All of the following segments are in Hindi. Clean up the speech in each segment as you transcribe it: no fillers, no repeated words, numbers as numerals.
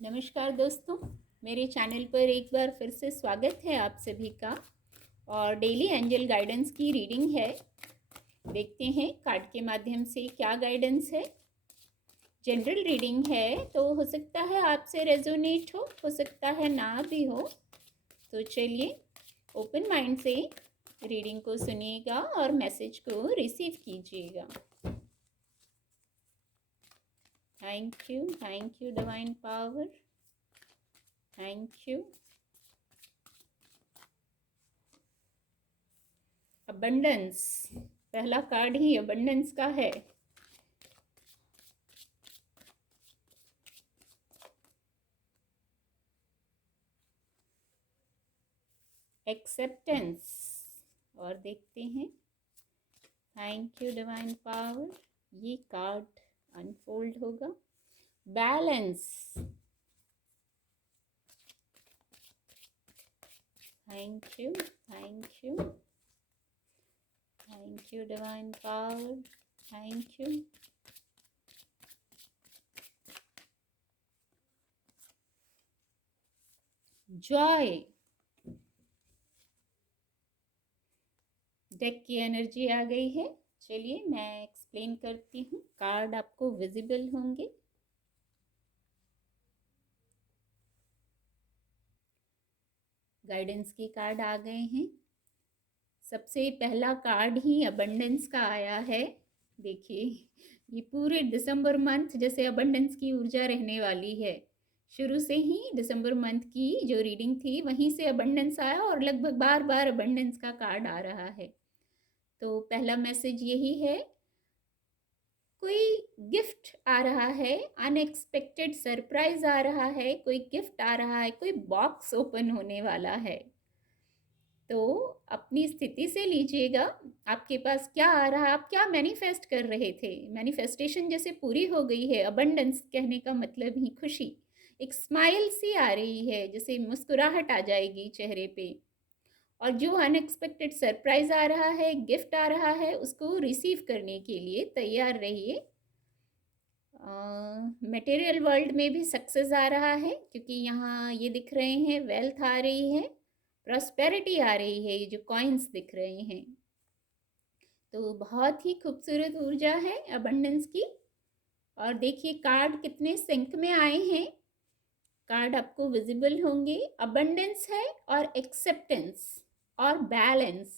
नमस्कार दोस्तों, मेरे चैनल पर एक बार फिर से स्वागत है आप सभी का। और डेली एंजल गाइडेंस की रीडिंग है। देखते हैं कार्ड के माध्यम से क्या गाइडेंस है। जनरल रीडिंग है तो हो सकता है आपसे रेजोनेट हो सकता है ना भी हो। तो चलिए ओपन माइंड से रीडिंग को सुनिएगा और मैसेज को रिसीव कीजिएगा। Thank you divine power, thank you. Abundance, पहला कार्ड ही अबंडेंस का है। एक्सेप्टेंस, और देखते हैं। थैंक यू डिवाइन पावर, ये कार्ड अनफोल्ड होगा। Balance, thank you divine power, thank you. Joy, deck की एनर्जी आ गई है। चलिए मैं एक्सप्लेन करती हूँ। कार्ड आपको विजिबल होंगे। गाइडेंस के कार्ड आ गए हैं। सबसे पहला कार्ड ही अबंडेंस का आया है। देखिए, ये पूरे दिसंबर मंथ जैसे अबंडेंस की ऊर्जा रहने वाली है। शुरू से ही दिसंबर मंथ की जो रीडिंग थी वहीं से अबंडेंस आया और लगभग बार बार अबंडेंस का कार्ड आ रहा है। तो पहला मैसेज यही है, कोई गिफ्ट आ रहा है, अनएक्सपेक्टेड सरप्राइज आ रहा है, कोई गिफ्ट आ रहा है, कोई बॉक्स ओपन होने वाला है। तो अपनी स्थिति से लीजिएगा, आपके पास क्या आ रहा है, आप क्या मैनिफेस्ट कर रहे थे। मैनिफेस्टेशन जैसे पूरी हो गई है। अबंडेंस कहने का मतलब ही खुशी, एक स्माइल सी आ रही है, जैसे मुस्कुराहट आ जाएगी चेहरे पे। और जो अनएक्सपेक्टेड सरप्राइज आ रहा है, गिफ्ट आ रहा है, उसको रिसीव करने के लिए तैयार रहिए। मटेरियल वर्ल्ड में भी सक्सेस आ रहा है, क्योंकि यहाँ ये दिख रहे हैं, वेल्थ आ रही है, प्रॉस्पेरिटी आ रही है, ये जो कॉइन्स दिख रहे हैं। तो बहुत ही खूबसूरत ऊर्जा है अबंडेंस की। और देखिए कार्ड कितने सिंक में आए हैं। कार्ड आपको विजिबल होंगे। अबंडेंस है और एक्सेप्टेंस और बैलेंस,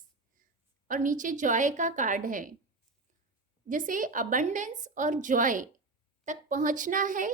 और नीचे जॉय का कार्ड है। जैसे अबंडेंस और जॉय तक पहुंचना है,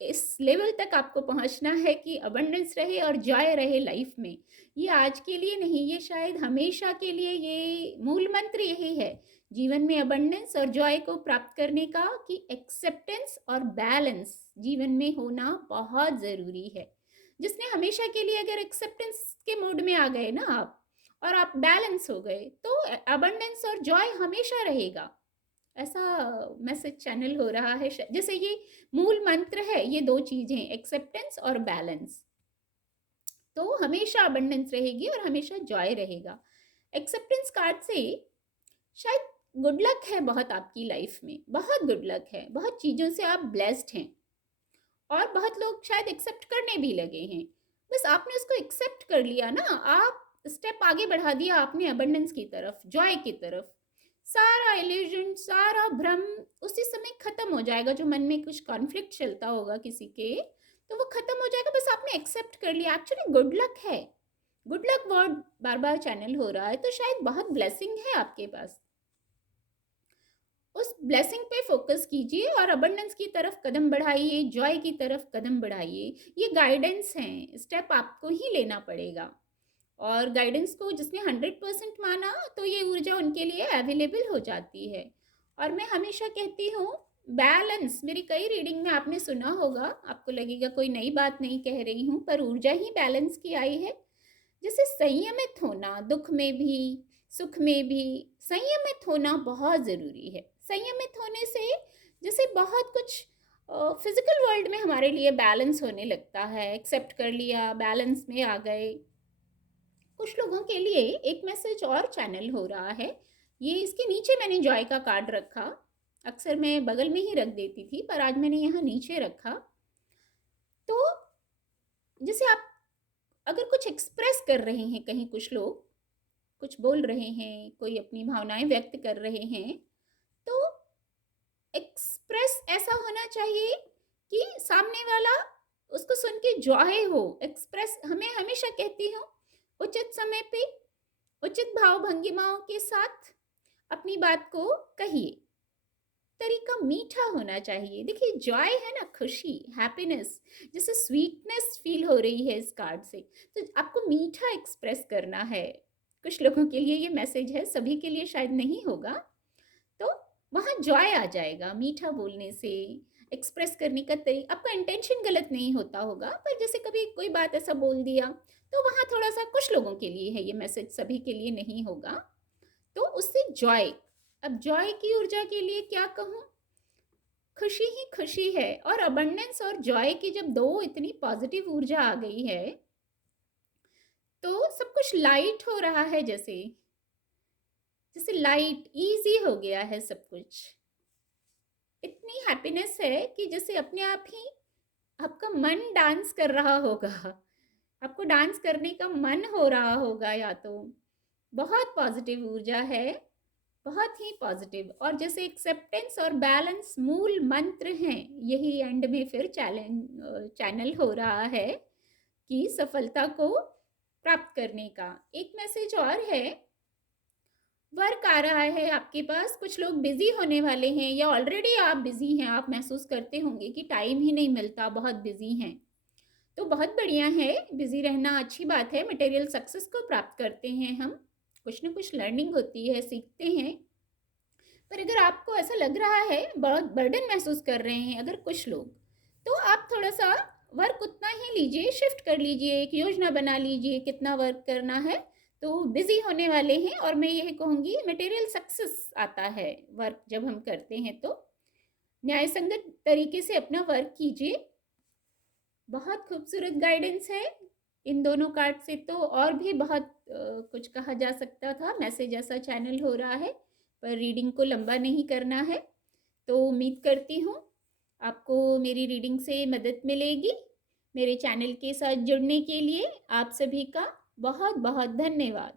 इस लेवल तक आपको पहुंचना है कि अबंडेंस रहे और जॉय रहे लाइफ में। ये आज के लिए नहीं, ये शायद हमेशा के लिए, ये मूल मंत्र यही है जीवन में अबंडेंस और जॉय को प्राप्त करने का, कि एक्सेप्टेंस और बैलेंस जीवन में होना बहुत ज़रूरी है। जिसने हमेशा के लिए अगर एक्सेप्टेंस के मोड में आ गए ना आप, और आप बैलेंस हो गए, तो अबंडेंस और जॉय हमेशा रहेगा। ऐसा मैसेज चैनल हो रहा है। जैसे ये मूल मंत्र है, ये दो चीजें, एक्सेप्टेंस और बैलेंस, तो हमेशा अबंडेंस रहेगी और हमेशा जॉय रहेगा। एक्सेप्टेंस कार्ड से शायद गुड लक है बहुत आपकी लाइफ में, बहुत गुड लक है, बहुत चीज़ों से आप ब्लेस्ड हैं, और बहुत लोग शायद एक्सेप्ट करने भी लगे हैं। बस आपने उसको एक्सेप्ट कर लिया ना, आप स्टेप आगे बढ़ा दिया आपने अबंडेंस की तरफ, जॉय की तरफ। सारा इल्यूजन, सारा भ्रम उसी समय खत्म हो जाएगा। जो मन में कुछ कॉन्फ्लिक्ट चलता होगा किसी के, तो वो खत्म हो जाएगा। बस आपने एक्सेप्ट कर लिया। एक्चुअली गुड लक है, गुड लक वर्ड बार बार चैनल हो रहा है, तो शायद बहुत ब्लेसिंग है आपके पास। उस ब्लेसिंग पे फोकस कीजिए और अबंडेंस की तरफ कदम बढ़ाइए, जॉय की तरफ कदम बढ़ाइए। ये गाइडेंस हैं, स्टेप आपको ही लेना पड़ेगा। और गाइडेंस को जिसने 100% माना, तो ये ऊर्जा उनके लिए अवेलेबल हो जाती है। और मैं हमेशा कहती हूँ, बैलेंस, मेरी कई रीडिंग में आपने सुना होगा, आपको लगेगा कोई नई बात नहीं कह रही हूँ, पर ऊर्जा ही बैलेंस की आई है। जैसे संयमित होना, दुख में भी सुख में भी संयमित होना बहुत ज़रूरी है। संयमित होने से जैसे बहुत कुछ फिजिकल वर्ल्ड में हमारे लिए बैलेंस होने लगता है। एक्सेप्ट कर लिया, बैलेंस में आ गए। कुछ लोगों के लिए एक मैसेज और चैनल हो रहा है, ये इसके नीचे मैंने जॉय का कार्ड रखा। अक्सर मैं बगल में ही रख देती थी, पर आज मैंने यहाँ नीचे रखा। तो जैसे आप अगर कुछ एक्सप्रेस कर रहे हैं, कहीं कुछ लोग कुछ बोल रहे हैं, कोई अपनी भावनाएं व्यक्त कर रहे हैं, तो एक्सप्रेस ऐसा होना चाहिए कि सामने वाला उसको सुन के जॉय हो। एक्सप्रेस हमें हमेशा कहती हूँ, उचित समय पे उचित भाव भंगिमाओं के साथ अपनी बात को कहिए। तरीका मीठा होना चाहिए। देखिए, जॉय है ना, खुशी, हैप्पीनेस, जैसे स्वीटनेस फील हो रही है इस कार्ड से, तो आपको मीठा एक्सप्रेस करना है। कुछ लोगों के लिए ये मैसेज है, सभी के लिए शायद नहीं होगा। तो वहाँ जॉय आ जाएगा मीठा बोलने से, एक्सप्रेस करने का तरीका। आपका इंटेंशन गलत नहीं होता होगा, पर जैसे कभी कोई बात ऐसा बोल दिया, तो वहाँ थोड़ा सा कुछ लोगों के लिए है ये मैसेज, सभी के लिए नहीं होगा। तो उससे जॉय। अब जॉय की ऊर्जा के लिए क्या कहूँ, खुशी ही खुशी है। और अबंडेंस और जॉय की जब दो इतनी पॉजिटिव ऊर्जा आ गई है, तो सब कुछ लाइट हो रहा है, जैसे जैसे लाइट इजी हो गया है सब कुछ। इतनी हैप्पीनेस है कि जैसे अपने आप ही आपका मन डांस कर रहा होगा, आपको डांस करने का मन हो रहा होगा। या तो बहुत पॉजिटिव ऊर्जा है, बहुत ही पॉजिटिव। और जैसे एक्सेप्टेंस और बैलेंस मूल मंत्र हैं, यही एंड में फिर चैनल हो रहा है कि सफलता को प्राप्त करने का। एक मैसेज और है, वर्क आ रहा है आपके पास, कुछ लोग बिजी होने वाले हैं, या ऑलरेडी आप बिजी हैं, आप महसूस करते होंगे कि टाइम ही नहीं मिलता, बहुत बिजी हैं। तो बहुत बढ़िया है, बिजी रहना अच्छी बात है। मटेरियल सक्सेस को प्राप्त करते हैं हम, कुछ ना कुछ लर्निंग होती है, सीखते हैं। पर अगर आपको ऐसा लग रहा है, बहुत बर्डन महसूस कर रहे हैं अगर कुछ लोग, तो आप थोड़ा सा वर्क उतना ही लीजिए, शिफ्ट कर लीजिए, एक योजना बना लीजिए कितना वर्क करना है। तो बिजी होने वाले हैं, और मैं यही कहूँगी मटेरियल सक्सेस आता है वर्क जब हम करते हैं तो। न्याय संगत तरीके से अपना वर्क कीजिए। बहुत खूबसूरत गाइडेंस है इन दोनों कार्ड से। तो और भी बहुत कुछ कहा जा सकता था, मैसेज ऐसा चैनल हो रहा है, पर रीडिंग को लंबा नहीं करना है। तो उम्मीद करती हूँ आपको मेरी रीडिंग से मदद मिलेगी। मेरे चैनल के साथ जुड़ने के लिए आप सभी का बहुत बहुत धन्यवाद।